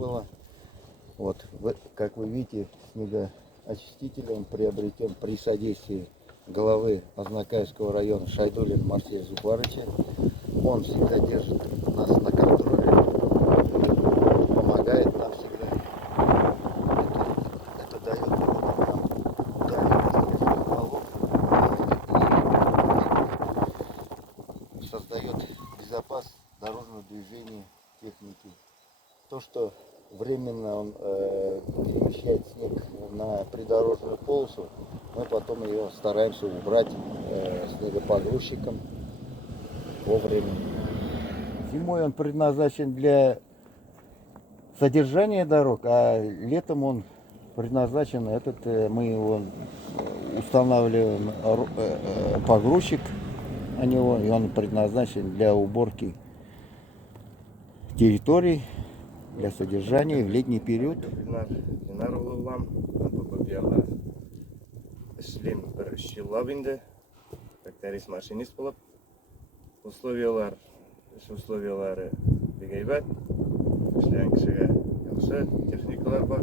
было. Вот, как вы видите, снегоочистителем приобретен при содействии главы Азнакаевского района Шайдуллина Марселя Зубарыча. Он всегда держит нас на контроле, помогает нам всегда. Это дает нам удалить несколько полов и создает безопасность дорожного движения техники. То, что временно он перемещает снег на придорожную полосу, мы потом ее стараемся убрать снегопогрузчиком вовремя. Зимой он предназначен для содержания дорог, а летом он предназначен, мы его устанавливаем погрузчик на него, и он предназначен для уборки территорий, для содержания в летний период. Условиялары бек әйбәт, эшләгән кешегә яхшы, техникалар бар.